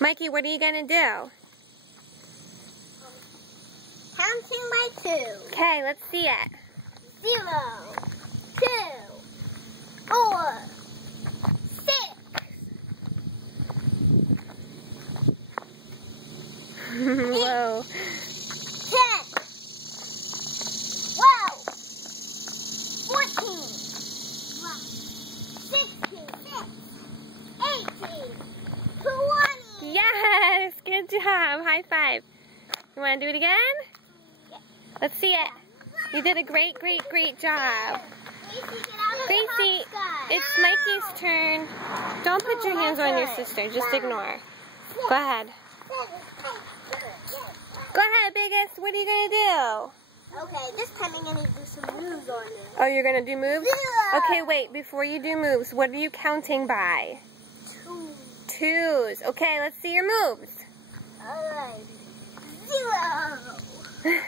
Mikey, what are you going to do? Counting by 2. Okay, let's see it. 0, 2, 4, 6. Whoa. 10, 12, 14, 16, 18, 20. Yes, good job. High five. You want to do it again? Yeah. Let's see it. You did a great, great, great job. Gracie, it's Mikey's turn. Don't put your hands on your sister. Just ignore. Go ahead. Go ahead, biggest. What are you going to do? Okay, this time I'm going to do some moves on it. Oh, you're going to do moves? Yeah. Okay, wait. Before you do moves, what are you counting by? 2. 2s. Okay, let's see your moves. Alright. 0.